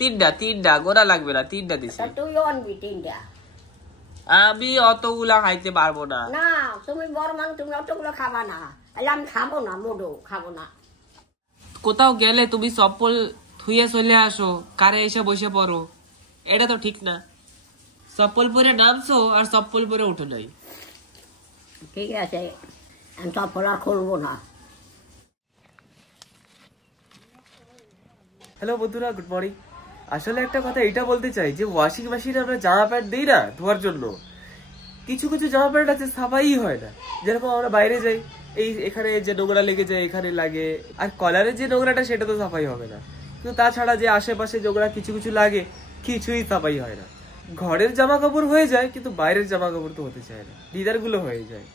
তিনটা গোনা লাগবে না, তিনটা দিছি। তুইও আনবি 3টা। আমি অতগুলা খাইতে পারবো না। না তুমি বড় মানুষ, তুমি অতগুলো খাবা না। আমি খাবো না, মোটো খাবো না। কোথাও গেলে তুমি চপ্পল থুয়ে চলে আসো, কারে এসে বসে পড়ো, এটা তো ঠিক না। চপ্পল পরে নামছো আর চপ্পল পরে উঠো নাই। ঠিক আছে, আমি চপ্পল আর খুলবো না। হ্যালো বন্ধুরা, গুড মর্নিং। আসলে একটা কথা এটা বলতে চাই যে ওয়াশিং মেশিনে আমরা জামা প্যান্ট দিই না ধোয়ার জন্য, কিছু কিছু জামা প্যান্ট আছে সাফাই হয় না। যেরকম আমরা বাইরে যাই, এখানে যে নোংরা লেগে যায় এখানে লাগে, আর কলারের যে নোংরাটা সেটা তো সাফাই হবে না। কিন্তু তাছাড়া যে আশেপাশে নোংরা কিছু কিছু লাগে, কিছুই সাফাই হয় না। ঘরের জামা কাপড় হয়ে যায় কিন্তু বাইরের জামা কাপড় তো হতে চায় না, ডিদার গুলো হয়ে যায়।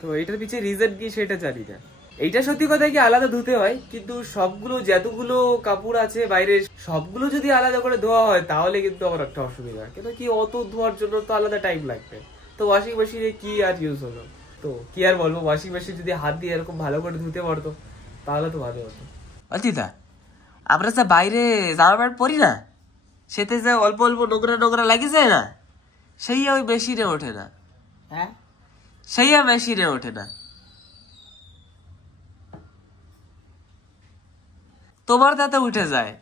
তো এটার পিছিয়ে রিজন কি সেটা জানি না। এইটা সত্যি কথা কি আলাদা ধুতে হয়, কিন্তু সবগুলো যতগুলো কাপড় আছে বাইরের সবগুলো যদি আলাদা করে ধোয়া হয় তাহলে কিন্তু আমার একটা অসুবিধা, কেন কি অত ধোয়ার জন্য তো আলাদা টাইম লাগবে। তো ওয়াশিং মেশিনে কি আর ইউজ হলো, তো কি আর বলবো, ওয়াশিং মেশিন যদি হাত দিয়ে এরকম ভালো করে ধুতে পারতো তাহলে তো ভালো হতো। অতিদা, আমরা যে বাইরে জামা প্যান্ট পরি না, সেতে যে অল্প অল্প নোংরা নোংরা লাগে যায় না, সেই ওই মেশিনে ওঠে না। হ্যাঁ, সেই মেশিনে ওঠে না। তোমার তাতে উঠে যায়,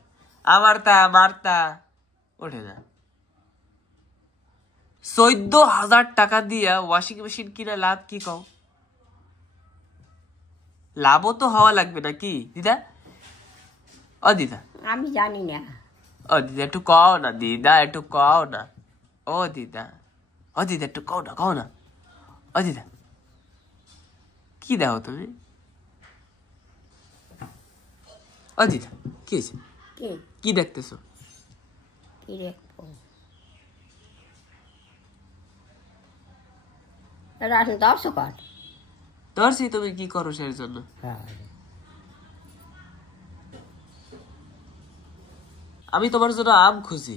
আমার তা ওঠে না। 14,000 টাকা দিয়া ওয়াশিং মেশিন কিনা লাভ কি কও? লাভও তো হওয়া লাগবে নাকি দিদা? ও দিদা, আমি জানি না। ও দিদা একটু কও না, দিদা একটু কও না। ও দিদা, ও দিদা একটু কও না। ও দিদা, কি দাও তুমি? ও দিদা, কি হয়েছে? কি দেখতেছো? কি দেখবো? ধরছি, তুমি কি করো সেই জন্য? আমি তোমার জন্য আম খুঁজি।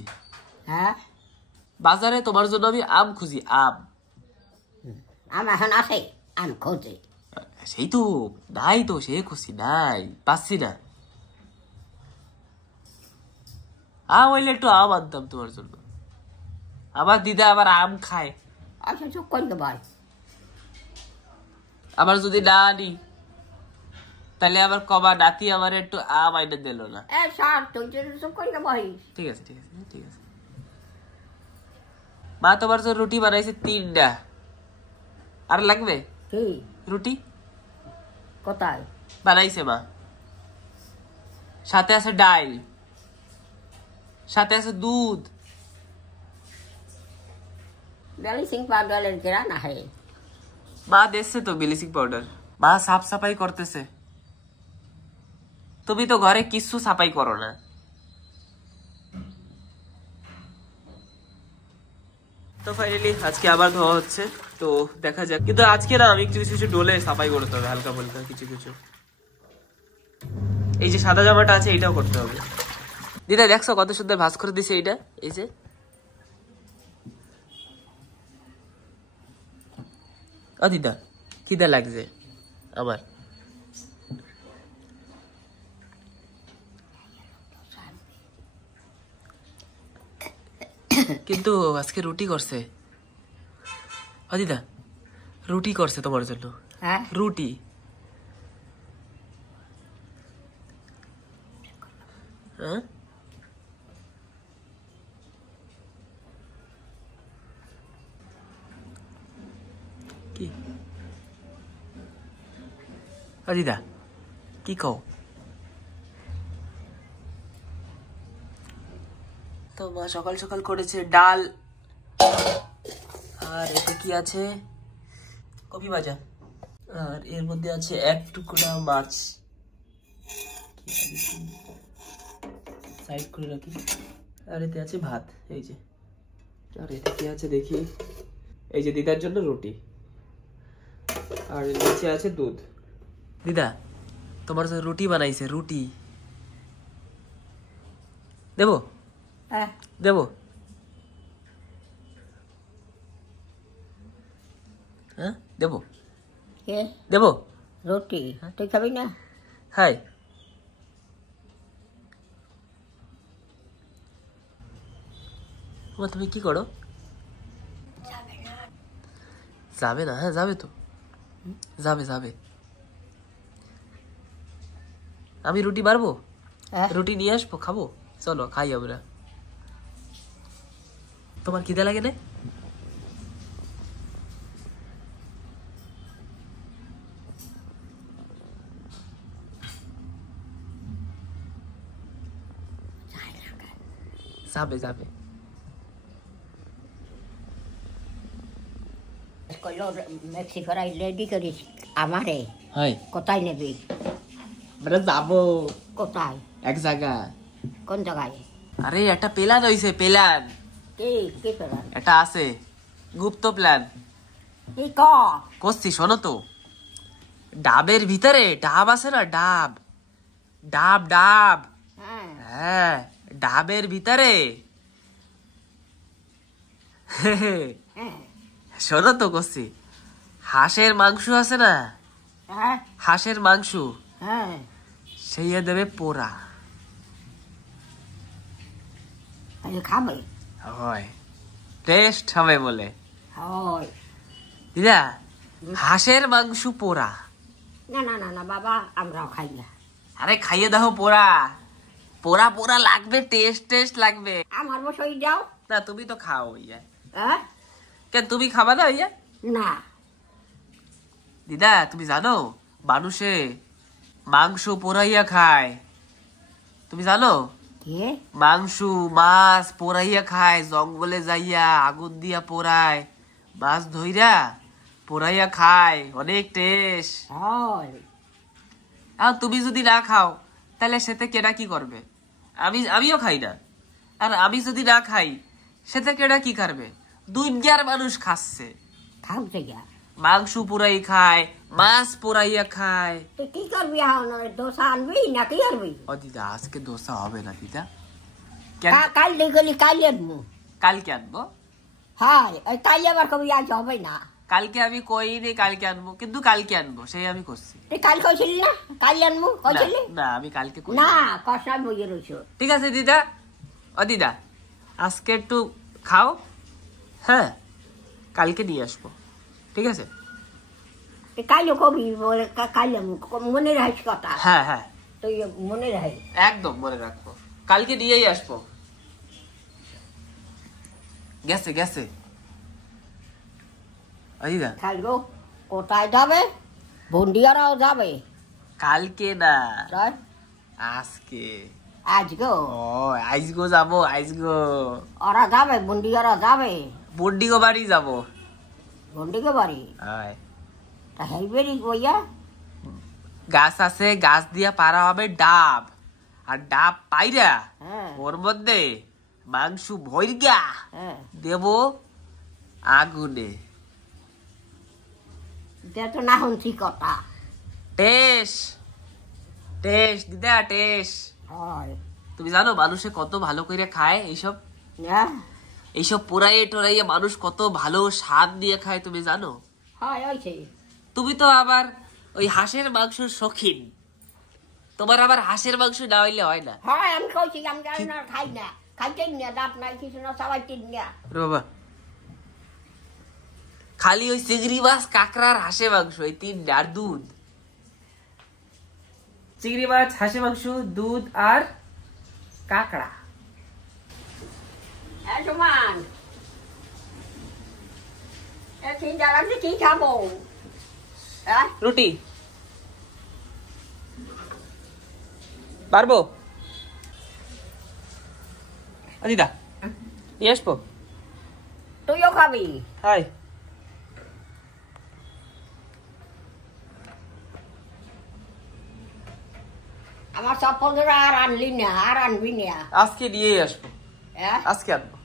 হ্যাঁ, বাজারে তোমার জন্য আমি আম খুঁজি। আম এখন আছে, আম খোঁজে। সেই তো নাই, তো সে খুশি নাই, পাচ্ছি না। আম হইলে একটু আম আনতাম তোমার জন্য। আমার দিদা আবার আম খায়। আচ্ছা, চুপ করতে ভাই। আবার যদি না আনি তাহলে আবার কবা নাতি আমার একটু আম আইনে দিল না। চুপ করতে ভাই। ঠিক আছে। মা তোমার জন্য রুটি বানাইছে 3টা। আর লাগবে? কি রুটি কোথায় বানাইছে মা, সাথে আছে ডাল, সাথে আছে দুধ। ব্লিচিং পাউডারের গ্রান আছে। মা দেখছে তো ব্লিচিং পাউডার, মা সাফ সাফাই করতেছে। তুমি তো ঘরে কিছু সাফাই করো না। তো ফাইনালি আজকে আবার ধোয়া হচ্ছে, তো দেখা যাক। কিন্তু আজকে না, আমি কিছু কিছু ডোলে সাফাই করতে হবে, হালকা বলতে কিছু কিছু। এই যে সাদা জামাটা আছে এইটাও করতে হবে। দিদা দেখছো কত সুন্দর ভাঁজ করে দিছে এইটা, এই যে। ও দিদা, খিদা লাগছে আমার। কিন্তু আজকে রুটি করছে। ও দিদা, রুটি করছে তোমার জন্য। হ্যাঁ, রুটি। হ্যাঁ, কি? ও দিদা, কি কও? তো মা সকাল সকাল করেছে ডাল, আর এতে কি আছে? কপি ভাজা, আর এর মধ্যে আছে 1 টুকরা মাছ। সাইড করে রাখি। আর এতে আছে ভাত, এই যে। আর এতে কি আছে দেখি, এই যে দিদার জন্য রুটি, আর নিচে আছে দুধ। দিদা তোমার জন্য রুটি বানাইছে, রুটি দেবো? হ্যাঁ দেবো? হ্যাঁ দেবো? দেবো রুটি? তুই খাবি না? হাই তুমি কি করো? যাবে না? হ্যাঁ যাবে তো, যাবে যাবে। আমি রুটি বাড়বো, রুটি নিয়ে আসবো, খাবো, চলো খাই আমরা। তোমার খিদে লাগে না? যাবে যাবে। কইলো মেক্সি ফ্রাই রেডি করিস আমারে। হাই কোথায় নেবি? আমরা যাবো কোথায়? এক জায়গা। কোন জায়গায়? আরে একটা প্ল্যান হইছে, প্ল্যান কি কি প্ল্যান? এটা আছে, গুপ্ত প্ল্যান কি ক? করছি, শোনো তো। ডাবের ভিতরে ডাব আছে না, ডাব, ডাব ডাব, হ্যাঁ হ্যাঁ ডাবের ভিতরে হ্যাঁ শোনো তো করছি, হাঁসের মাংস আছে না, হ্যাঁ হাঁসের মাংস, হ্যাঁ সেই দেবে পোড়া। তাহলে খাবে? হয়, টেস্ট হবে বলে। হয়। দিদা, হাঁসের মাংস পোড়া। না না না না বাবা, আমরাও খাই না। আরে খাইয়ে দেখো, পোড়া পোড়া পোড়া লাগবে, টেস্ট টেস্ট লাগবে। আমার বসই যাও। না তুমি তো খাও ইয়া। হ্যাঁ কেন তুমি খাবা না ইয়া? না। দিদা তুমি জানো মানুষে মাংস পোড়াইয়া খায়, তুমি জানো? কে? মাংস মাছ পোড়াইয়া খায়, জঙ্গলে যাইয়া আগুন দিয়া পোড়ায়, মাছ ধইরা পোড়াইয়া খায়, অনেক টেস্ট। হয়। আর তুমি যদি না খাও তাহলে সেতে কেডা কি করবে? আমিও খাই না, আর আমি যদি না খাই সেতে কেডা কি করবে? দুনিয়ার মানুষ খাচ্ছে, খাও জায়গা। মাংস পোড়াই খায়, মাছ পোড়াইয়া খায়। তুই কি করবি এখন? দোসা আনবি না কি আনবি? ও দিদা আজকে দোসা হবে না দিদা। কেন? কাল দেখলি কাল আনবো। কালকে আনবো। হয়, ওই কাল আবার কবি আজ হবে না। কালকে আমি কইনি কালকে আনবো, কিন্তু কালকে আনবো সেই আমি করছি। তুই কাল কইছিলি না কাল আনবো? কইছিলি না আমি কালকে কই না, কষা বইয়ে রইছো। ঠিক আছে দিদা। ও দিদা আজকে একটু খাও, হ্যাঁ কালকে নিয়ে আসবো, ঠিক আছে? তুই কাইলে কবি বলে কাল আনবো, মনে রাখিস কথা। হ্যাঁ হ্যাঁ তুই মনে রাখিস। একদম মনে রাখবো, কালকে নিয়েই আসবো। গেছে গেছে। ও দিদা খাইলো কোথায় যাবে? বন্ডিয়ারাও যাবে কালকে না, তাই? আজকে। আজগো? ও আইজগো যাবো, আইজগো ওরা যাবে, বন্ডিয়ারা যাবে। বন্ডিগো বাড়ি যাবো। বন্ডিকে বাড়ি? হয়, তা হেলবেরি গইয়া? গাছ আছে, গাছ দিয়া পারা হবে ডাব, আর ডাব পাইরা হ্যাঁ ওর মধ্যে মাংস ভইরগা হ্যাঁ। দেব আগুনে। এটা তো না শুনছি কথা। টেস্ট টেস্ট দিদা টেস্ট। হয়। তুমি জানো মানুষে কত ভালো করে খায় এইসব, হ্যাঁ এইসব পোড়াইয়ে টোড়াইয়ে মানুষ কত ভালো স্বাদ দিয়ে খায়, তুমি জানো? হয় হয়েছে। তুমি তো আবার ওই হাঁসের মাংসের শৌখিন, তোমার আবার হাঁসের মাংস না হইলে হয় না। হয় আমি কইছি আমি জানি না, খাই না, খাইতে না, দাঁত নাই কিছু না, সবাই তিন না। বাবা খালি ওই চিংড়ি মাছ, কাঁকড়ার, হাঁসে মাংস, এই তিন, আর দুধ। চিংড়ি মাছ, হাঁসে মাংস, দুধ আর কাঁকড়া। সমান চিন্তা লাগছে কি খাবো? হ্যাঁ রুটি পারবো দিদা, নিয়ে আসবো। তুইও খাবি? হাই আমার সব বন্ধুরা আর আনলি না, আর আনবি না? আজকে নিয়েই আসবো, হ্যাঁ আজকে আনবো,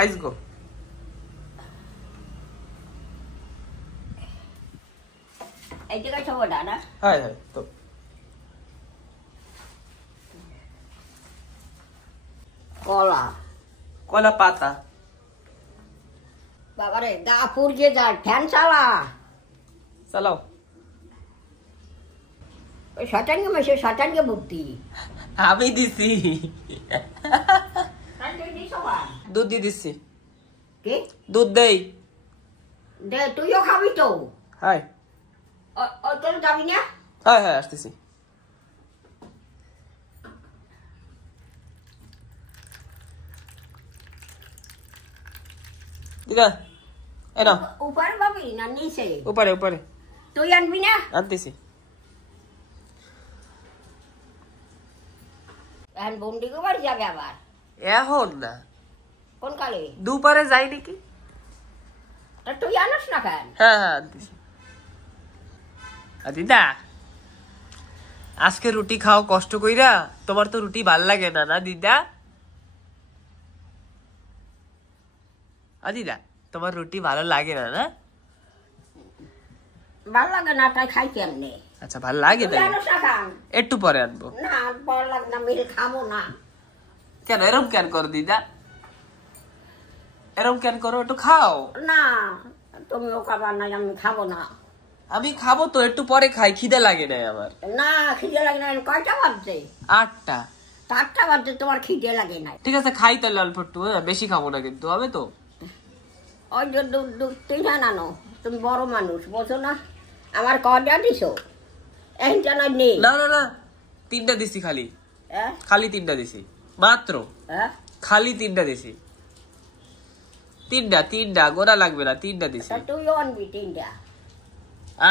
আইসগো। এই জায়গায় সবটা না? হাই হাই তো কলা, কলা পাতা। বাবারে গা পুড়িয়ে যা, ফ্যান চালা। চালাও। ওই শতানকে মেশে শতানকে বুদ্ধি আমি দিছি। তুই দিস সবাই? দুধ দিয়ে দিচ্ছি। কি দুধ দেই। দে, তুইও খাবি তো? হাই ও তোর যাবি না? হ্যাঁ হ্যাঁ আসতেছি। দিদা এনো উপরে পাবি না নিচে? উপরে উপরে। তুই আনবি না? আনতেছি। এখন বন্ডিকে বাড়ি যাবে আবার? এখন না, কোন কালে? দুপুরে যাই নাকি। তা তুই আনিস না কেন? হ্যাঁ হ্যাঁ আনতেছি। দিদা আজকে রুটি খাও কষ্ট কইরা, তোমার তো রুটি ভাল লাগে না, না দিদা? দিদা তোমার রুটি ভালো লাগে না, না? ভাল লাগে না তাই খাই কেমনে? আচ্ছা ভাল লাগে তুই তাই আনিস না কেন? একটু পরে আনবো। না ভালো লাগে না, মেরে খাবো না। কেন এরম কেন করো দিদা, এরম কেন করো? একটু খাও না তুমিও খাবার না, আমি খাবো না। আমি খাবো তো, একটু পরে খাই, খিদে লাগে না আমার। না খিদে লাগে না। কয়টা বাজছে? 8টা। 8টা বাজছে, তোমার খিদে লাগে না? ঠিক আছে খাই তাহলে অল্প একটু, বেশি খাবো না কিন্তু, হবে তো? ওই যে তুই জানানো, তুমি বড় মানুষ বোঝো না? আমার কয়টা দিছো? একটা নয় নেই। না না না 3টা দিছি, খালি হ্যাঁ খালি 3টা দিছি মাত্র, হ্যাঁ খালি 3টা দিছি। 3টা গোড়া লাগবে না, 3টা দিছি। তুইও আনবি 3টা?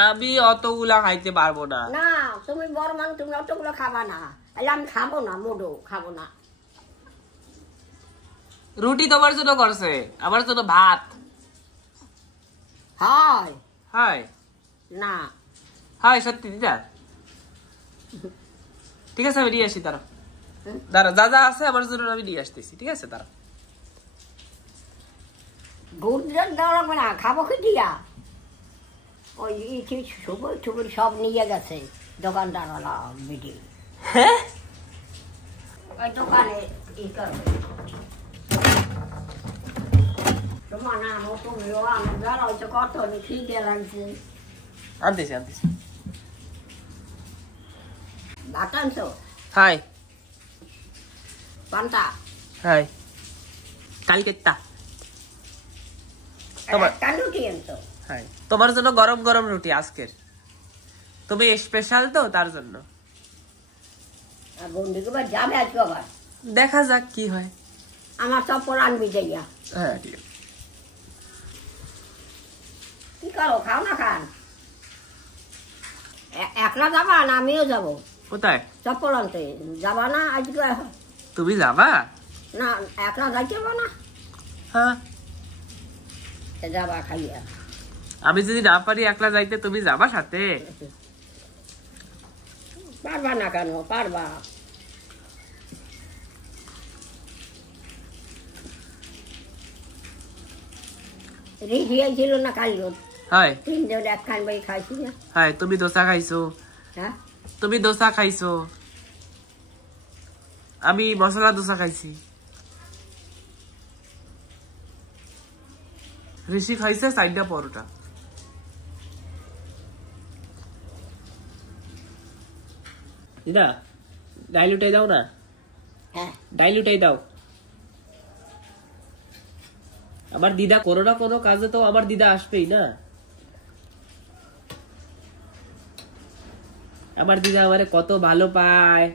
আমি অতগুলা খাইতে পারবো না। না তুমি বড় মানুষ, তুমি অতগুলো খাবা না। আমি খাবো না, মোটো খাবো না। রুটি তোমার জন্য করছে, আমার জন্য ভাত। হয় হাই না? হাই সত্যি দিদা। ঠিক আছে আমি নিয়ে আসি, দাঁড়া দাঁড়া, যা যা আছে আমার জন্য আমি নিয়ে আসতেছি, ঠিক আছে দাঁড়া। গুড় দেওয়া লাগবে না, খাবো কি দিয়া? ওই ছবি সব নিয়ে গেছে দোকানদারওয়ালা বিটি। হ্যাঁ ওই দোকানে ই করবে। তোমার নাম তুমিও আমি বেলা হচ্ছে কত খিদে লাগছে। আনতেছি আনতেছি। ভাত আনছো? হাই পান্তা? হাই কালকেরটা তোমার। একটা রুটি আনছো? হাই তোমার জন্য গরম গরম রুটি আজকের, তুমি স্পেশাল তো তার জন্য। আর বন্ধুকে বা যাবে আজকে আবার? দেখা যাক কি হয়। আমার চপ্পল আনবি যাইয়া। হ্যাঁ ঠিক আছে। কি করো, খাও না খান? একলা যাবা না আমিও যাবো? কোথায়? চপ্পল আনতে যাবা না আজকে? তুমি যাবা? না একলা যাইতে হবে না? হ্যাঁ যাবা খাইয়া। আমি যদি না পারি একলা যাইতে, তুমি যাবা সাথে? পারবা না কেন? পারবা। রিহি ছিল না কাল রোদ? হাই 3 জন একখান বই খাইছি না? হাই তুমি দোসা খাইছো? হ্যাঁ তুমি দোসা খাইছো, আমি মশলা দোসা খাইছি। ঋষি খাইছে 4টা পরোটা। দিদা ডাইল উঠাই দাও না, হ্যাঁ ডাইল উঠাই দাও। আমার দিদা কোনো না কোনো কাজে তো আমার দিদা আসবেই না। আমার দিদা আমারে কত ভালো পায়,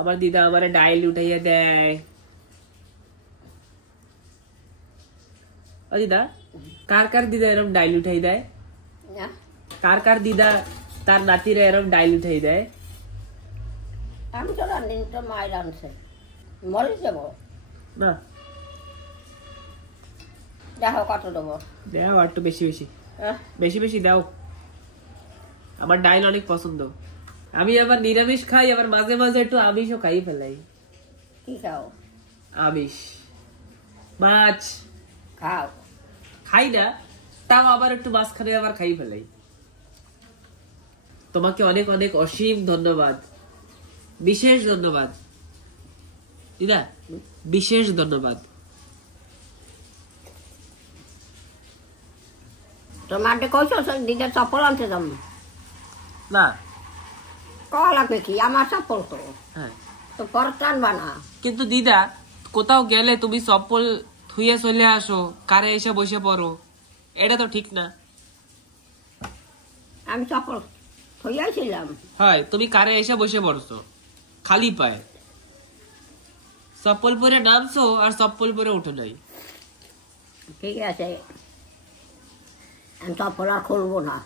আমার দিদা আমারে ডাইল উঠাইয়া দেয়। ও দিদা কার কার দিদা এরকম ডাইল উঠাই দেয়? না কার কার দিদা তার নাতিরা এরকম ডাইল উঠাই দেয়? আমি তো রান্নি, তো মায়ের আনছে। মরে যাবো না দেখো কত দেবো। দাও আর একটু বেশি বেশি, হ্যাঁ বেশি বেশি দাও। আমার ডাইল অনেক পছন্দ। আমি আবার নিরামিষ খাই, আবার মাঝে মাঝে একটু আমিষও খাই ফেলাই। কি খাও? আমিষ মাছ খাও। খাই না, তাও আবার একটু মাঝখানে আবার খাই ফেলাই। তোমাকে অনেক অনেক অসীম ধন্যবাদ, বিশেষ ধন্যবাদ দিদা, বিশেষ ধন্যবাদ। তোমার কইছো দিদা চপ্পল আনতে যাম না কয়া লাগবে কি? আমার চপ্পল তো হ্যাঁ তো পরে টানবা না। কিন্তু দিদা কোথাও গেলে তুমি চপ্পল থুয়ে চলে আসো, কারে এসে বসে পড়ো, এটা তো ঠিক না। আমি চপ্পল থইয়াছিলাম। হয় তুমি কারে এসে বসে পড়ছো খালি পায়ে, চপ্পল পরে নামছো আর চপ্পল পরে উঠে নাই। ঠিক আছে, আমি চপ্পল আর খুলবো না।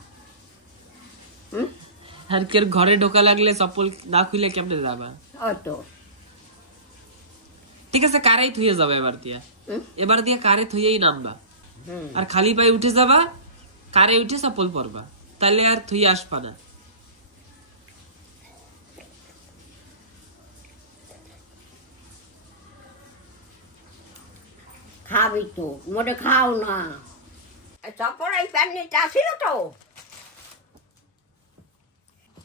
আর কেউ ঘরে ঢোকা লাগলে চপ্পল না খুলে কেমনে যাবা? ওই তো ঠিক আছে, কারেই থুয়ে যাবে এবার দিয়ে, এবার দিয়ে কারে থুয়েই নামবা হুম। আর খালি পায়ে উঠে যাবা, কারে উঠে চপ্পল পরবা, তাহলে আর থুয়ে আসবা না। খাবি তো, মোটে খাও না। চপ্পল এই প্যান্টটা ছিল তো,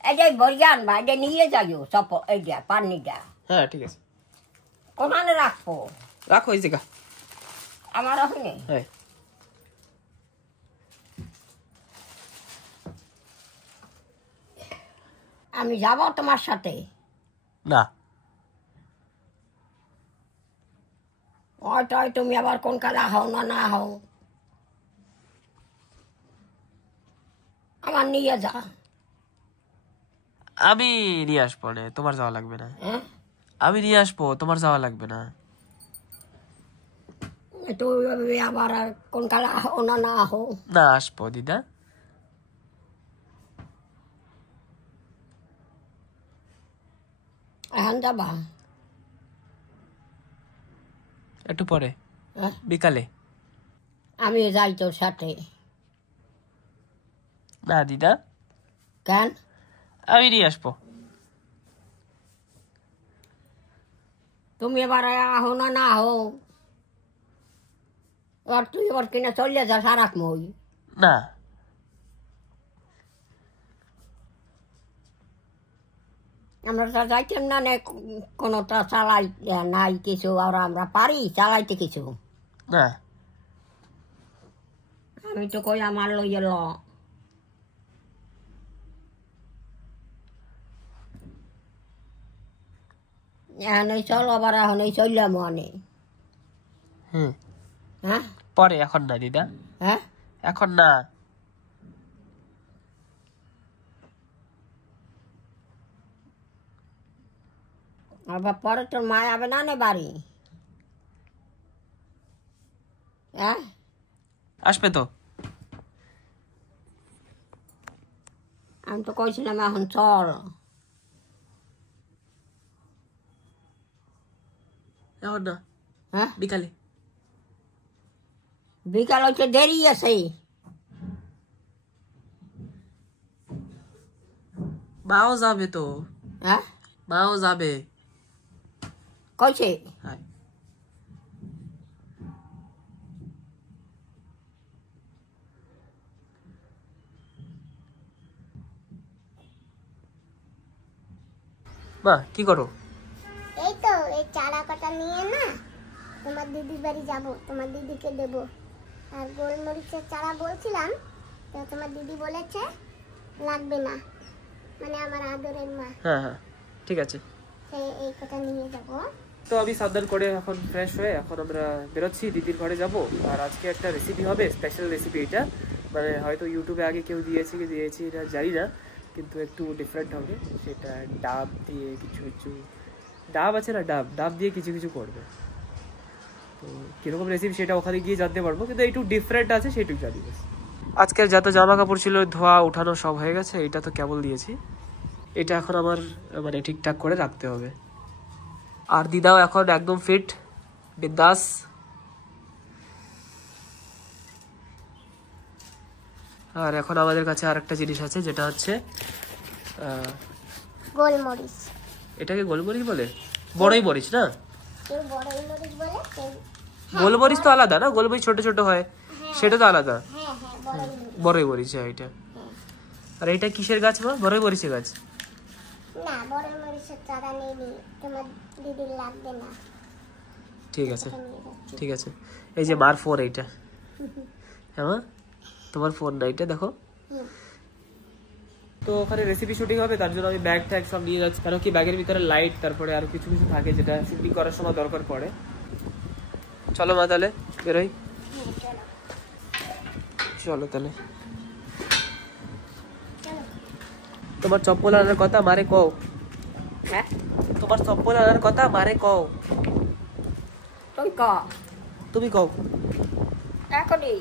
এই যে বরিয়ান ভাই যে নিয়ে যাইও চপ্পল, এই যে পানিটা। হ্যাঁ ঠিক আছে, কোথানে রাখবো? রাখো এই জায়গা আমার ওখানে। হ্যাঁ আমি যাবো তোমার সাথে। না, ওইটাই তুমি আবার কোন কালা হও না না হও, আমার নিয়ে যা। আমি নিয়ে আসবো না, তোমার যাওয়া লাগবে না। হ্যাঁ, আমি নিয়ে আসবো, তোমার যাওয়া লাগবে না। তুই আবার কোন কালা হও না না হও। না আসবো দিদা। এখন যাবা? একটু পরে, হ্যাঁ? বিকালে। আমি যাই তোর সাথে। না দিদা, কেন? আমি নিয়ে আসবো। তুমি এবার আহো না না হো, এবার তুই এবার কিনে চলে যা সারাক মই। না আমরা তো যাইতাম না, কোনোটা চালাই নাই কিছু, আর আমরা পারি চালাইতে কিছু। না, আমি তো কই আমার লইয়ে ল। এখন চল, আবার এখন চললাম অনে। হুম হ্যাঁ পরে, এখন না দিদা, হ্যাঁ, এখন না। আবার পরে তোর মা যাবে না নে বাড়ি? হ্যাঁ, আসবে তো। আমি তো কইছিলাম এখন চল। এখন না, হ্যাঁ, বিকালে। বিকাল হচ্ছে দেরি আছে। মাও যাবে তো, হ্যাঁ, মাও যাবে। কইছে হ্যাঁ মা কি করো? এই তো এই চারা কাটা নিয়ে না তোমার দিদির বাড়ি যাব, তোমার দিদিকে দেব। আর গোলমরিচের চারা বলছিলাম, তো তোমার দিদি বলেছে লাগবে না, মানে আমার আদরের মা। হ্যাঁ হ্যাঁ ঠিক আছে। এই কটা নিয়ে যাব। তো আমি সাবধান করে এখন ফ্রেশ হয়ে এখন আমরা বেরোচ্ছি, দিদির ঘরে যাব। আর আজকে একটা রেসিপি হবে, স্পেশাল রেসিপি এটা, মানে হয়তো ইউটিউবে আগে কেউ দিয়েছি এটা জানি না, কিন্তু একটু ডিফারেন্ট হবে। সেটা ডাব দিয়ে কিছু কিছু, ডাব আছে না, ডাব দিয়ে কিছু কিছু করবে। তো কীরকম রেসিপি সেটা ওখানে গিয়ে জানতে পারবো, কিন্তু একটু ডিফারেন্ট আছে সেটুকু জানি। আজকের যত জামা কাপড় ছিল ধোয়া উঠানো সব হয়ে গেছে, এটা তো কেবল দিয়েছি, এটা এখন আমার মানে ঠিকঠাক করে রাখতে হবে। আর দিদাও এখন একদম ফিট, বিন্দাস। আর এখন আমাদের কাছে আর একটা জিনিস আছে, যেটা হচ্ছে গোলমরিচ। এটাকে গোলমরিচ বলে, বড়ই মরিচ না? কেউ বড়ই মরিচ বলে, কেউ গোলমরিচ তো আলাদা না, গোলমরিচ ছোট ছোট হয়, সেটা তো আলাদা। হ্যাঁ হ্যাঁ বড়ই মরিচ। বড়ই মরিচ এটা। আর এটা কিসের গাছ মা? বড়ই মরিচের গাছ না, বড়ই মরিচের চারা নেই, তোমার দিদির লাগবে না। ঠিক আছে এটা নিয়ে যাচ্ছি। ঠিক আছে। এই যে মার ফোন এইটা, হ্যাঁ মা তোমার ফোন না এটা, দেখো। তো ওখানে রেসিপি শুটিং হবে, তার জন্য আমি ব্যাগ ট্যাগ সব নিয়ে যাচ্ছি, কারণ কি ব্যাগের ভিতরে লাইট, তারপরে আরো কিছু কিছু থাকে যেটা শুটিং করার সময় দরকার পড়ে। চলো মা তাহলে। বেরোই। চলো তাহলে। তোমার চপ্পল আনার কথা মারে কও। হ্যাঁ তোমার চপ্পল আনার কথা মারে কও। তুই ক তুমি কও। এখনই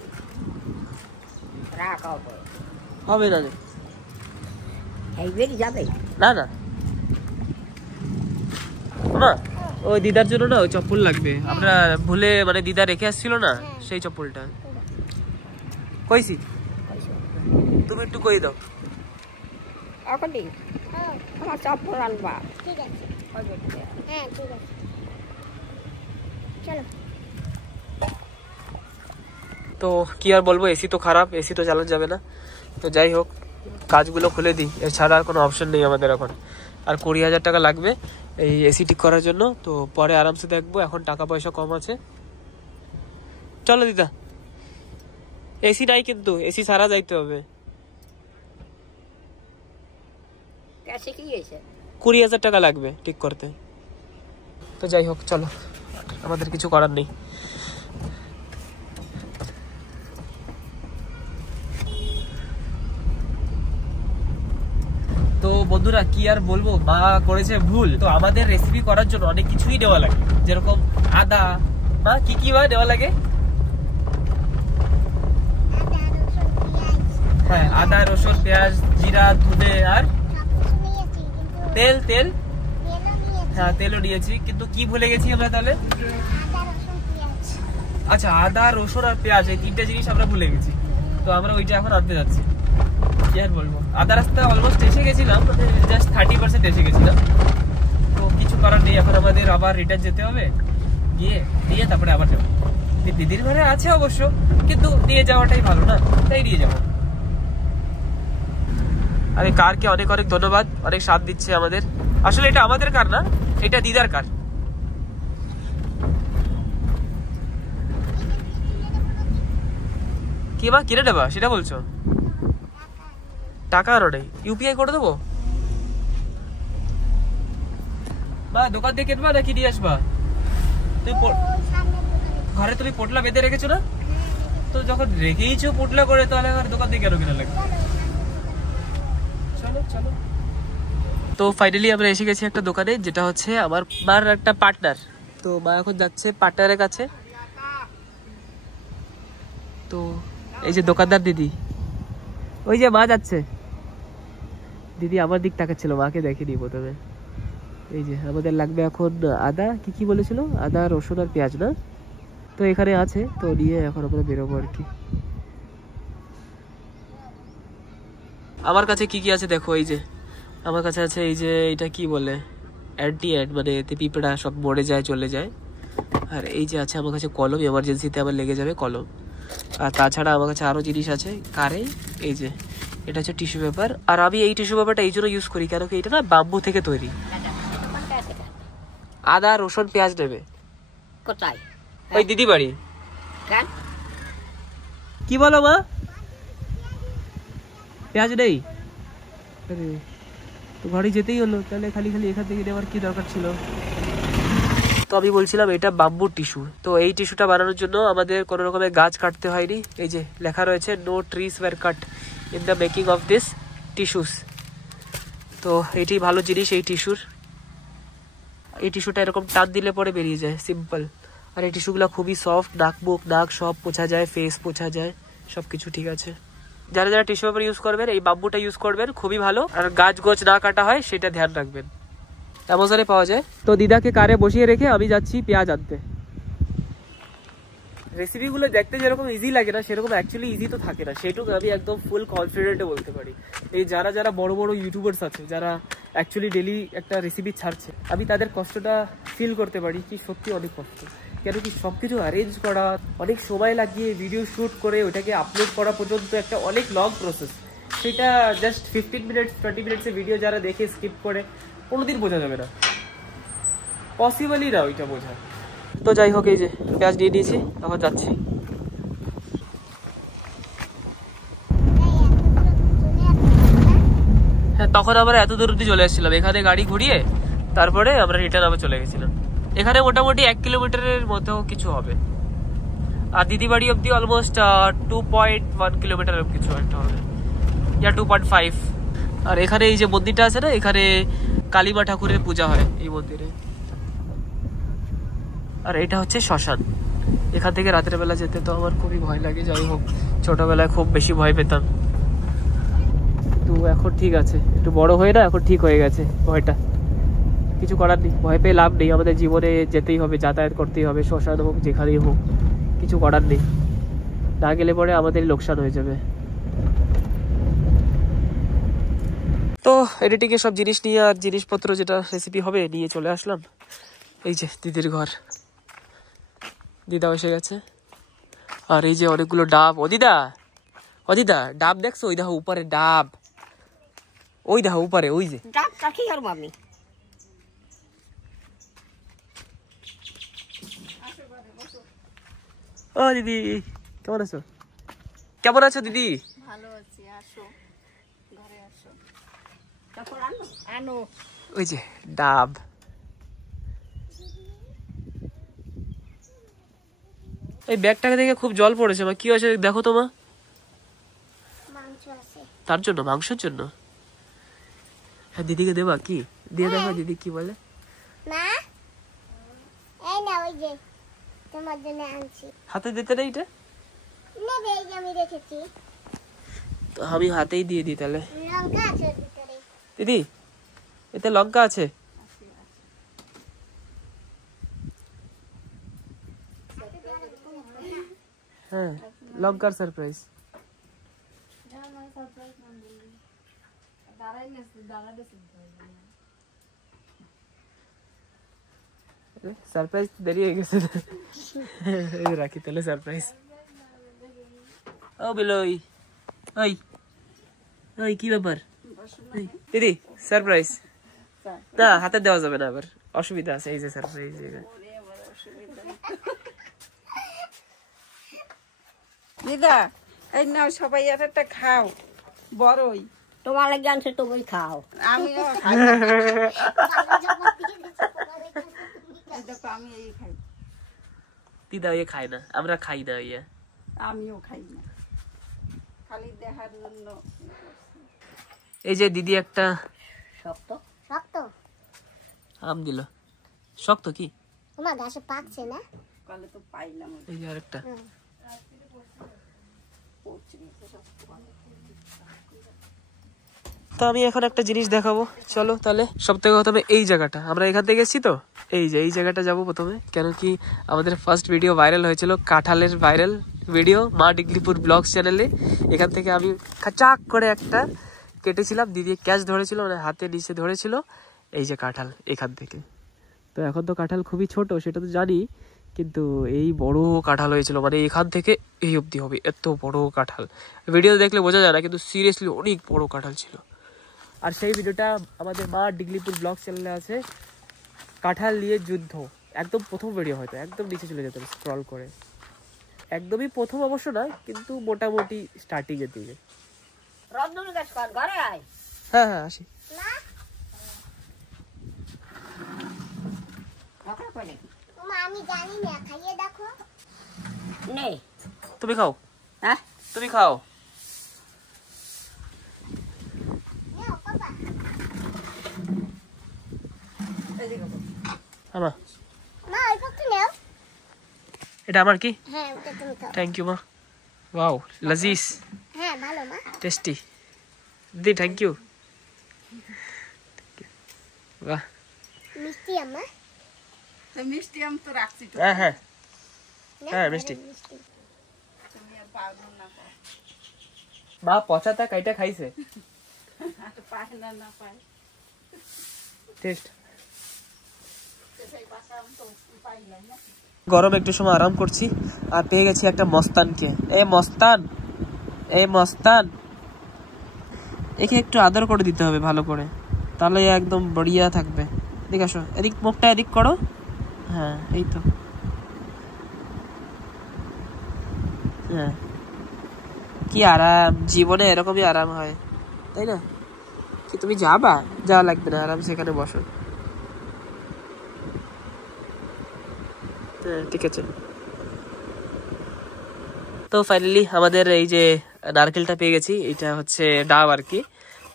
রাখ হবে হবে না রে। এই বেরিয়ে যাবে না না মা, ওই দিদার জন্য না ওই চপ্পল লাগবে। আমরা ভুলে মানে দিদা রেখে আসছিল না সেই চপ্পলটা। কইছি তুমি একটু কই দাও। এখনই আমার চপ্পল আনবা। ঠিক আছে, হ্যাঁ ঠিক আছে, চলো। তো কি আর বলবো, এসি তো খারাপ, এসি তো চালানো যাবে না। তো যাই হোক, কাজগুলো খুলে দিই, এছাড়া আর কোনো অপশন নেই আমাদের এখন। আর 20,000 টাকা লাগবে এই এসি ঠিক করার জন্য। তো পরে আরামসে দেখবো, এখন টাকা পয়সা কম আছে। চলো দিদা, এসি নাই কিন্তু, এসি সারা যাইতে হবে। ক্যাশে কি হয়েছে? 20,000 টাকা লাগবে ঠিক করতে। তো যাই হোক চলো, আমাদের কিছু করার নেই। তো বন্ধুরা কি আর বলবো, মা করেছে ভুল। তো আমাদের রেসিপি করার জন্য অনেক কিছুই নেওয়া লাগে, যেরকম আদা। মা কি কি মা নেওয়া লাগে? হ্যাঁ, আদা, রসুন, পেঁয়াজ, জিরা, ধনে আর তেল। তেল হ্যাঁ, তেলও নিয়েছি, কিন্তু কি ভুলে গেছি আমরা তাহলে? আচ্ছা, আদা, রসুন আর পেঁয়াজ, এই 3টে জিনিস আমরা ভুলে গেছি। তো আমরা ওইটা এখন আনতে যাচ্ছি। কি আর বলবো, আদা রাস্তা অলমোস্ট এসে গেছিলাম, জাস্ট 30% এসে গেছিলাম। তো কিছু করার নেই, এখন আমাদের আবার রিটার্ন যেতে হবে, গিয়ে দিয়ে তারপরে আবার যাবো। দিদির ঘরে আছে অবশ্য, কিন্তু নিয়ে যাওয়াটাই ভালো না, তাই নিয়ে যাবো। আরে কারকে অনেক অনেক ধন্যবাদ, অনেক সাথ দিচ্ছে আমাদের। আসলে এটা আমাদের কার না, এটা দিদার কার। কি মা কিনে নেবা সেটা বলছো? টাকা আনো নাই, ইউপিআই করে দেবো। মা দোকান থেকে কিনবা নাকি নিয়ে আসবা? তুমি ঘরে তুমি পোটলা বেঁধে রেখেছো না? তো যখন রেখেইছো পোটলা করে, তাহলে আর দোকান থেকে কেন কেনা লাগবে? চলো চলো। তো ফাইনালি আমরা এসে গেছি একটা দোকানে, যেটা হচ্ছে আমার মার একটা পার্টনার। তো মা এখন যাচ্ছে পার্টনারের কাছে। তো এই যে দোকানদার দিদি, ওই যে মা যাচ্ছে। দিদি আমার দিক তাকাচ্ছিল, মাকে দেখেনি প্রথমে। এই যে আমাদের লাগবে এখন আদা, কি কি বলেছিল, আদা, রসুন আর পেঁয়াজ না? তো এখানে আছে, তো নিয়ে এখন আমরা বেরোবো আর কি। আমার কাছে কি কি আছে দেখো, এই যে আমার কাছে আছে এই যে এটা কি বলে, অ্যান্টি অ্যাড, মানে এতে পিঁপড়া সব মরে যায়, চলে যায়। আর এই যে আছে আমার কাছে কলম, এমার্জেন্সিতে আমার লেগে যাবে কলম। আর তাছাড়া আমার কাছে আরও জিনিস আছে কারে, এই যে এটা হচ্ছে টিস্যু পেপার। আর আমি এই টিস্যু পেপারটা এই জন্য ইউজ করি, কেন কি এটা না বাম্বু থেকে তৈরি। আদা, রসুন, পেঁয়াজ নেবে কোথায়? ওই দিদি বাড়ি। কেন? কি বলো মা? পেঁয়াজ নেই? তো ঘরে যেতেই হলো, তাহলে খালি খালি এখান থেকে নেওয়ার কি দরকার ছিল? তো আমি বলছিলাম এটা বাম্বুর টিস্যু। তো এই টিস্যুটা বানানোর জন্য আমাদের কোনো রকমের গাছ কাটতে হয়নি। এই যে লেখা রয়েছে no trees were cut in the making of this tissues. তো এটি ভালো জিনিস এই টিস্যুর। এই টিস্যুটা এরকম টান দিলে পরে বেরিয়ে যায়, সিম্পল। আর এই টিস্যুগুলো খুবই সফট, নাক মুখ নাক সব পোছা যায়, ফেস পোছা যায়, সব কিছু ঠিক আছে। যারা যারা টিস্যু পেপার ইউজ করবেন, এই বাম্বুটা ইউজ করবেন, খুবই ভালো। আর গাছ গোছ না কাটা হয় সেটা ধ্যান রাখবেন। অ্যামাজনে পাওয়া যায়। তো দিদাকে কারে বসিয়ে রেখে আমি যাচ্ছি পেঁয়াজ আনতে। রেসিপিগুলো দেখতে যেরকম ইজি লাগে না, সেরকম অ্যাকচুয়ালি ইজি তো থাকে না, সেটুকু আমি একদম ফুল কনফিডেন্টে বলতে পারি। এই যারা যারা বড় বড় ইউটিউবার্স আছে, যারা অ্যাকচুয়ালি ডেলি একটা রেসিপি ছাড়ছে, আমি তাদের কষ্টটা ফিল করতে পারি, কি সত্যি অনেক কষ্ট। কেন কি সবকিছু অ্যারেঞ্জ করা, অনেক সময় লাগিয়ে ভিডিও শ্যুট করে ওটাকে আপলোড করা পর্যন্ত একটা অনেক লং প্রসেস। সেটা জাস্ট 15 মিনিটস 20 মিনিটসের ভিডিও যারা দেখে স্কিপ করে কোনোদিন বোঝা যাবে না, পসিবলই না ওইটা বোঝা। তো যাই হোক, এই যে পেঁয়াজ দিয়ে দিয়েছি, এখন যাচ্ছি। হ্যাঁ, তখন আমরা এত দূর অব্দি চলে এসেছিলাম, এখানে গাড়ি ঘুরিয়ে তারপরে আমরা রিটার্ন আবার চলে গেছিলাম। এখানে মোটামুটি 1 কিলোমিটারের মতো কিছু হবে। আর দিদি বাড়ি অব্দি অলমোস্ট 2.1 কিলোমিটার কিছু একটা হবে, ইয়া 2.5। আর এখানে এই যে মন্দিরটা আছে না, এখানে কালীমা ঠাকুরের পূজা হয় এই মন্দিরে। আর এটা হচ্ছে শ্মশান। এখান থেকে রাতের বেলা যেতে তো আমার খুবই ভয় লাগে, যাই হোক ছোটবেলায় খুব বেশি ভয় পেতাম, তো এখন ঠিক আছে, একটু বড় হয়ে না এখন ঠিক হয়ে গেছে ভয়টা। কিছু করার নেই, ভয় পেয়ে লাভ নেই, আমাদের জীবনে যেতেই হবে, যাতায়াত করতেই হবে, শ্মশান হোক যেখানেই হোক, কিছু করার নেই, না গেলে পরে আমাদের লোকসান হয়ে যাবে। তো এডিটিং এর সব জিনিস নিয়ে আর জিনিসপত্র যেটা রেসিপি হবে নিয়ে চলে আসলাম। এই যে দিদির ঘর, দিদা এসে গেছে। আর এই যে অনেকগুলো ডাব। ও দিদা ডাব দেখছো? ওই দেখো উপরে ডাব, ওই দেখো উপরে, ওই যে ডাবটা কি করবো আমি? ও দিদি কেমন আছো? কেমন আছো দিদি? ভালো আছি, আসো ঘরে আসো। তারপর আনো ওই যে ডাব। এই ব্যাগটাকে দেখে খুব জল পড়েছে মা, কি হয়েছে দেখো তো মা। মাংস আছে। তার জন্য? মাংসের জন্য? হ্যাঁ দিদিকে দেবা কি? দিয়ে দেখো দিদি কি বলে। মা এই না, ওই যে তোমার জন্য আনছি। হাতে দিতে না এটা? নেবে, এই যে আমি রেখেছি। তো আমি হাতেই দিয়ে দিই তাহলে। লঙ্কা আছে ওর ভিতরে। দিদি এতে লঙ্কা আছে? হ্যাঁ লঙ্কার সারপ্রাইজ। সারপ্রাইজ দেরি হয়ে গেছে, রাখি তাহলে সারপ্রাইজ। ও বিলই, ওই ওই কি ব্যাপার দিদি? সারপ্রাইজ না, হাতে দেওয়া যাবে না, আবার অসুবিধা আছে। এই যে সারপ্রাইজ, দিদা এই নাও সবাই আর একটা খাও, বড়ই তোমার লাগে আনছে, তুমি খাও। আমিও খাই। এই দেখো আমি এই খাই, দিদা ইয়ে খায় না, আমরা খাই না ইয়ে। আমিও খাই না, খালি দেখার জন্য। এই যে দিদি একটা শক্ত শক্ত। আম দিল। শক্ত কি? তোমার গাছে পাকছে না? কালে তো পাইলাম। এই যে আরেকটা। তো আমি এখন একটা জিনিস দেখাবো, চলো তাহলে। সব থেকে প্রথমে এই জায়গাটা, আমরা এখান থেকে এসেছি তো, এই যে এই জায়গাটা যাবো প্রথমে, কেন কি আমাদের ফার্স্ট ভিডিও ভাইরাল হয়েছিল, কাঁঠালের ভাইরাল ভিডিও মা ডিগলিপুর ব্লগস চ্যানেলে। এখান থেকে আমি খাচাক করে একটা কেটেছিলাম, দিদি ক্যাচ ধরেছিল, মানে হাতে নিচে ধরেছিল, এই যে কাঁঠাল এখান থেকে। তো এখন তো কাঁঠাল খুবই ছোট সেটা তো জানি, কিন্তু এই বড় কাঁঠাল হয়েছিল, মানে এখান থেকে এই অবধি হবে, এত বড় কাঁঠাল। ভিডিও দেখলে বোঝা যায় না, কিন্তু সিরিয়াসলি অনেক বড় কাঁঠাল ছিল। আর সেই ভিডিওটা আমাদের মা ডিগলিপুর ব্লগ চ্যানেলে আছে, কাঁঠাল নিয়ে যুদ্ধ, একদম প্রথম ভিডিও, হয়তো একদম নিচে চলে যেত স্ক্রল করে, একদমই প্রথম অবশ্য না, কিন্তু মোটামুটি স্টার্টিং এর দিকে। রদ্দুর গাছ কর, ঘরে আয়। হ্যাঁ হ্যাঁ আসি। তোমা আমি জানি না, খাইয়ে দেখো। নে তুমি খাও, হ্যাঁ তুমি খাও। নাও পাপা। আমা মা ওই পক্ষে নাও। এটা আমার কি? হ্যাঁ ওটা তুমি খাও। থ্যাংক ইউ মা। ওয়াও লাজিজ, হ্যাঁ ভালো মা। টেস্টি। দিদি থ্যাংক ইউ। বাহ মিষ্টি আম্মা। তো মিষ্টি আম তো রাখছি তো, হ্যাঁ হ্যাঁ নাও, হ্যাঁ, ঘরে মিষ্টি। তুমি আর পারবো না, মা পচাটা কাইটা খাইছে, পায় না, না পায়। টেস্ট। সেই বাসা আম তো পাইলাম না। গরম একটু সময় আরাম করছি, আর পেয়ে গেছি একটা মস্তানকে। এ মস্তান, এ মস্তান, একে একটু আদর করে দিতে হবে ভালো করে, তাহলে একদম বড়িয়া থাকবে। এদিকে আসো, এদিক মুখটা এদিক করো, হ্যাঁ এই তো, হ্যাঁ কি আরাম, জীবনে এরকমই আরাম হয় তাই না? কি তুমি যাবা? যাওয়া লাগবে না, আরাম সেখানে বসো। হ্যাঁ ঠিক আছে। তো ফাইনালি আমাদের এই যে নারকেলটা পেয়ে গেছি, এটা হচ্ছে ডাব আর কি।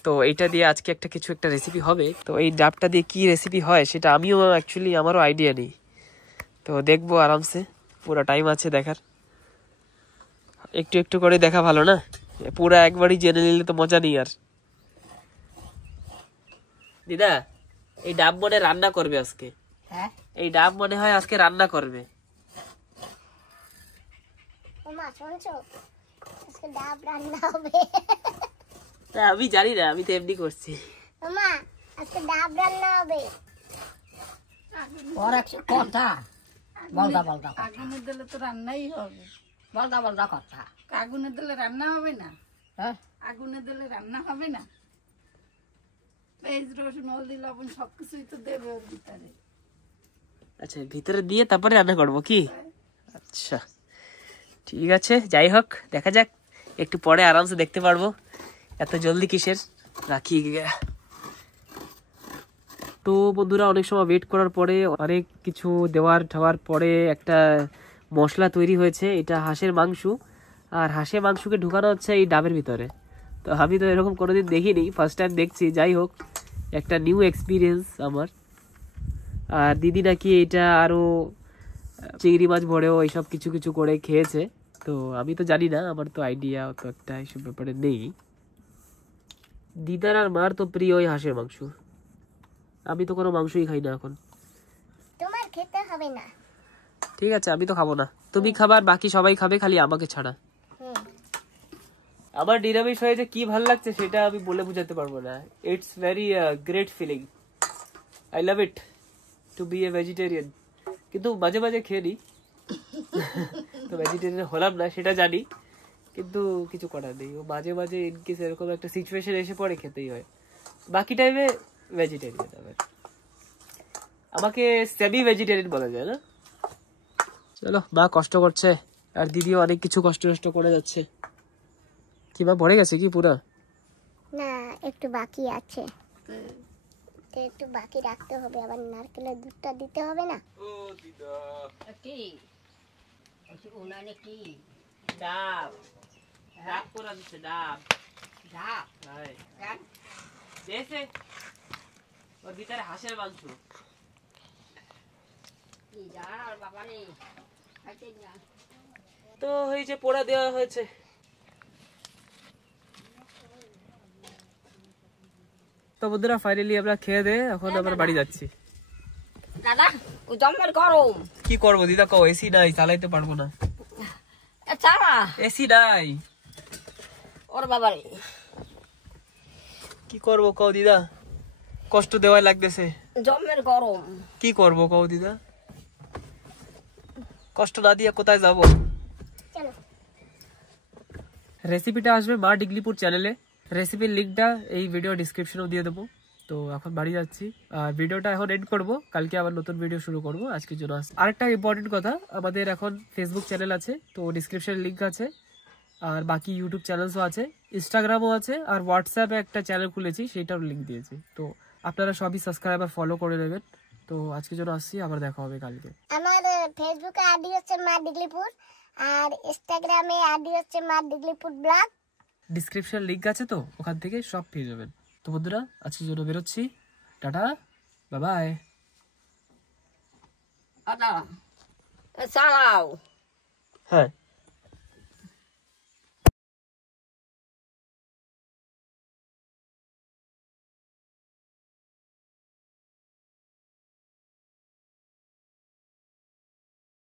তো এইটা দিয়ে আজকে কিছু একটা রেসিপি হবে। তো এই ডাবটা দিয়ে কি রেসিপি হয় সেটা আমিও অ্যাকচুয়ালি আমারও আইডিয়া নেই। তো দেখবো আরামসে, পুরো টাইম আছে দেখার। একটু একটু করে দেখা ভালো না, পুরা একবারই জেনে নিলে তো মজা নেই আর। দিদা এই ডাব মনে রান্না করবে আজকে। হ্যাঁ এই ডাব মনে হয় আজকে রান্না করবে। ওমা শুনছো, আজকে ডাব রান্না হবে। তা আমি জানি না, আমি তো এমনি করছি। ওমা আজকে ডাব রান্না হবে। ওর এক কথা বলদা বলদা আগুনে দিলে তো রান্নাই হবে। বলদা বলদা কথা। আগুনে দিলে রান্না হবে না? হ্যাঁ আগুনে দিলে রান্না হবে না? পেঁয়াজ রসুন হলদি লবণ সবকিছুই তো দেবে ওর ভিতরে। আচ্ছা ভিতরে দিয়ে তারপরে রান্না করবো কি? আচ্ছা ঠিক আছে, যাই হোক দেখা যাক, একটু পরে আরামসে দেখতে পারবো। এত জলদি কিসের, রাখি। তো বন্ধুরা অনেক সময় ওয়েট করার পরে অনেক কিছু দেওয়ার ঠাওয়ার পরে একটা মশলা তৈরি হয়েছে। এটা হাঁসের মাংস, আর হাঁসের মাংসকে ঢুকানো হচ্ছে এই ডাবের ভিতরে। তো আমি তো এরকম কোনোদিন দেখিনি, ফার্স্ট টাইম দেখছি। যাই হোক একটা নিউ এক্সপিরিয়েন্স আমার। আর দিদি নাকি এটা আরও চিংড়ি মাছ ভরেও এইসব কিছু কিছু করে খেয়েছে। তো আমি তো জানি না, আমার তো আইডিয়া অত একটা এইসব ব্যাপারে নেই। দিদার আর মার তো প্রিয় ওই হাঁসের মাংস, আমি তো কোনো মাংসই খাই না এখন। তোমার খেতে হবে না। ঠিক আছে আমি তো খাবো না, তুমি খাবার, বাকি সবাই খাবে, খালি আমাকে ছাড়া। আমার নিরামিষ হয়ে যে কি ভালো লাগছে সেটা আমি বলে বোঝাতে পারবো না। It's very great feeling, I love it to be a vegetarian. কিন্তু মাঝে মাঝে খেয়ে নিই, তো ভেজিটেরিয়ান হলাম না সেটা জানি, কিন্তু কিছু করার নেই। ও মাঝে মাঝে ইনকেস এরকম একটা সিচুয়েশন এসে পড়ে খেতেই হয়। বাকি টাইমে ভেজিটেরিয়ান। আবার আমাকে সেমি ভেজিটেরিয়ান বলা যায় না। চলো, মা কষ্ট করছে আর দিদিও অনেক কিছু কষ্ট করে যাচ্ছে। কি মা ভরে গেছে কি পুরা? না একটু বাকি আছে, তো একটু বাকি রাখতে হবে। আবার নারকেলের দুধটা দিতে হবে না? কি উনানে কি ডাব ডাব পুরা দিচ্ছে, ডাব ঢাক হ্যাঁ দেশে ওর ভিতরে হাঁসের মাংস। কি জানার বাবা রে খাইতে না। তো এই যে পোড়া দেওয়া হয়েছে। তো বন্ধুরা ফাইনালি আমরা খেয়ে দে এখন আমরা বাড়ি যাচ্ছি। দাদা ও জম্মের গরম। কি করবো দিদা কও, এসি নাই, চালাইতে পারবো না। চালা এসি নাই, ওর বাবা রে কি করবো কও দিদা, কষ্ট দেওয়া লাগতেছে। জম্মের গরম। কি করবো কও দিদা, কষ্ট না দিয়ে কোথায় যাব? চলো। রেসিপিটা আসবে মা ডিগলিপুর চ্যানেলে, রেসিপির লিঙ্কটা এই ভিডিও ডিসক্রিপশনেও দিয়ে দেবো। তো এখন বাড়ি যাচ্ছি আর ভিডিওটা এখন এন্ড করবো, কালকে আবার নতুন ভিডিও শুরু করবো। আজকের জন্য আরেকটা ইম্পর্টেন্ট কথা, আমাদের এখন ফেসবুক চ্যানেল আছে, তো ডিসক্রিপশনে লিঙ্ক আছে। আর বাকি ইউটিউব চ্যানেলসও আছে, ইনস্টাগ্রামও আছে, আর হোয়াটসঅ্যাপে একটা চ্যানেল খুলেছি, সেইটার লিঙ্ক দিয়েছি। তো আপনারা সবই সাবস্ক্রাইব আর ফলো করে নেবেন। তো আজকের জন্য আসছি, আবার দেখা হবে কালকে। আমার ফেসবুকে আইডি হচ্ছে মা ডিগলিপুর, আর ইনস্টাগ্রামে আইডি হচ্ছে মা ডিগলিপুর ব্লগ। ডিসক্রিপশন লিঙ্ক আছে, তো ওখান থেকে সব পেয়ে যাবেন। তো বন্ধুরা আজকের জন্য বেরোচ্ছি, টাটা বাই বাই। চালাও। হ্যাঁ